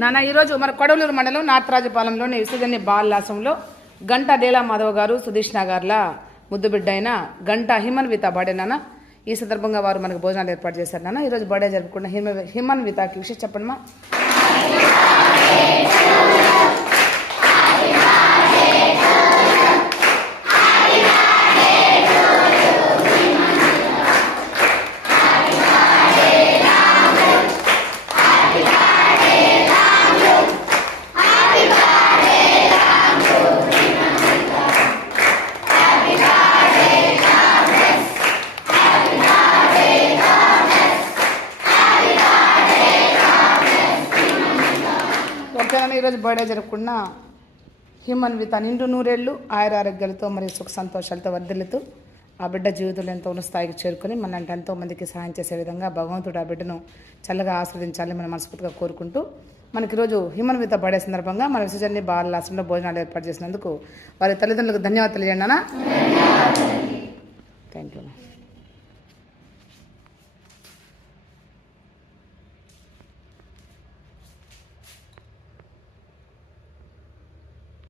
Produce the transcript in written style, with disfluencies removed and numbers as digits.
నాన్న ఈరోజు మన కొడవలూరు మండలం నార్తరాజపాలెంలోని విసర్జన బాలాసంలో గంట డేలా మాధవ్ గారు సుధీష్ణ గారుల ముద్దుబిడ్డ అయిన గంట హిమన్విత బర్త్డే నాన్న. ఈ సందర్భంగా వారు మనకు భోజనాలు ఏర్పాటు చేశారు నాన్న. ఈరోజు బర్త్డే జరుపుకున్న హిమన్వితకి విషయం చెప్పండి మా. ఓకేనా ఈరోజు బర్త్డే జరుపుకున్న హిమన్విత నిండు నూరేళ్ళు ఆయురారోగ్యాలతో మరియు సుఖ సంతోషాలతో వర్ధిల్లుతూ ఆ బిడ్డ జీవితంలో ఎంతో ఉన్న స్థాయికి చేరుకొని మనల్ని ఎంతో మందికి సహాయం చేసే విధంగా భగవంతుడు ఆ బిడ్డను చల్లగా ఆస్వాదించాలని మనం మనస్ఫూర్తిగా కోరుకుంటూ మనకి ఈరోజు హిమన్విత బర్త్డే సందర్భంగా మన విసర్జన బాలాసంలో భోజనాలు ఏర్పాటు చేసినందుకు వారి తల్లిదండ్రులకు ధన్యవాదాలు తెలియజేయండి అన్న. Thank you.